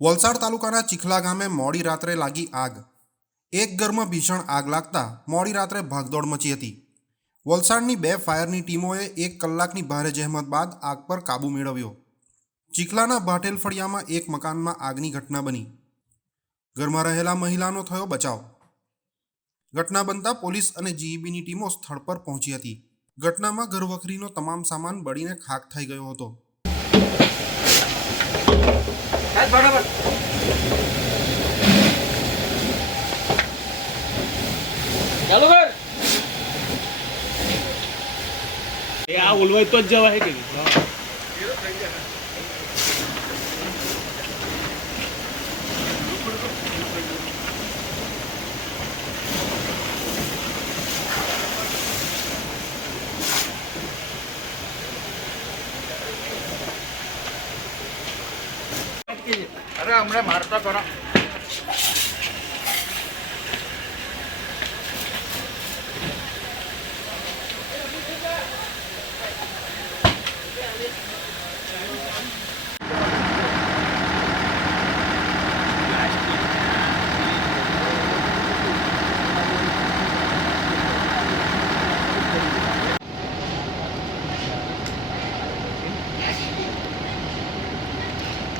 વલસાડ તાલુકાના ચીખલા ગામે મોડી રાત્રે લાગી આગ. એક ઘરમાં ભીષણ આગ લાગતા મોડી રાત્રે ભાગદોડ મચી હતી. વલસાડની બે ફાયરની ટીમોએ એક કલાકની ભારે જહેમત બાદ આગ પર કાબૂ મેળવ્યો. ચીખલાના ભાટેલ ફળિયામાં એક મકાનમાં આગની ઘટના બની. ઘરમાં રહેલા મહિલાનો થયો બચાવ. ઘટના બનતા પોલીસ અને જીઈબીની ટીમો સ્થળ પર પહોંચી હતી. ઘટનામાં ઘરવખરીનો તમામ સામાન બળીને ખાક થઈ ગયો હતો. સાહેબ ફટાફટ ચાલુ કર એ આ ઓલવાય તો જ જવાય કે અરે હમણાં મારતો કરો